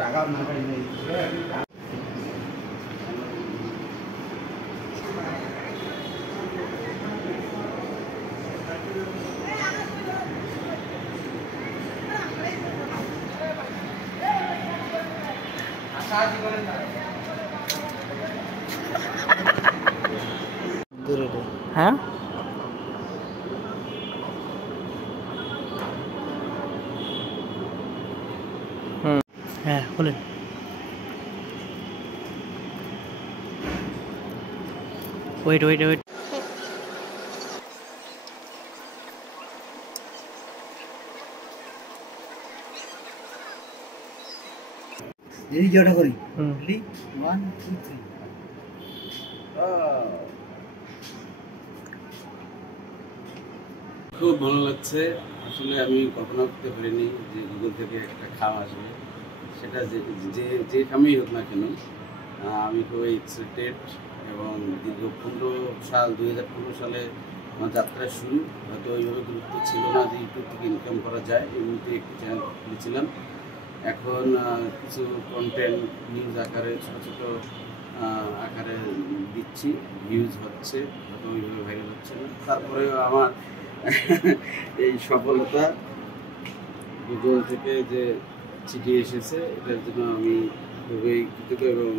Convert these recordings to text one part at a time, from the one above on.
টাকা না পাই নাই হ্যাঁ হ্যাঁ বলেন ওয়েট ওয়েট ওয়েট এই যেটা করি রেডি 1 2 3 খুব ভালো লাগছে আসলে আমি কল্পনা করতে পারিনি যে গুগল থেকে একটা খাম আসবে সেটা যে খামেই হোক না কেন আমি খুবই এক্সাইটেড এবং দীর্ঘ 2015 সালে আমার যাত্রা শুরু হয়তো ওইভাবে গুরুত্ব ছিল না যে ইউটিউব থেকে ইনকাম করা যায় এই মুহূর্তে একটি চ্যানেল খুলেছিলাম এখন কিছু কন্টেন্ট নিউজ আকারে ছোটো ছোটো আকারে দিচ্ছি ভিউজ হচ্ছে হয়তো ওইভাবে ভাইরাল হচ্ছে না তারপরেও আমার এই সফলতা গুগল থেকে যে চিঠি এসেছে এটার জন্য আমি খুবই কৃতজ্ঞ এবং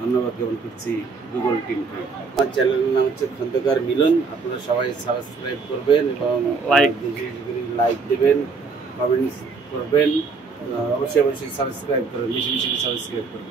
ধন্যবাদ জ্ঞাপন করছি গুগল টিমকে। আমার চ্যানেলের নাম হচ্ছে খন্দকার মিলন, আপনারা সবাই সাবস্ক্রাইব করবেন এবং লাইক দেবেন, কমেন্টস করবেন, অবশ্যই সাবস্ক্রাইব করবেন, বেশি বেশি সাবস্ক্রাইব করবেন।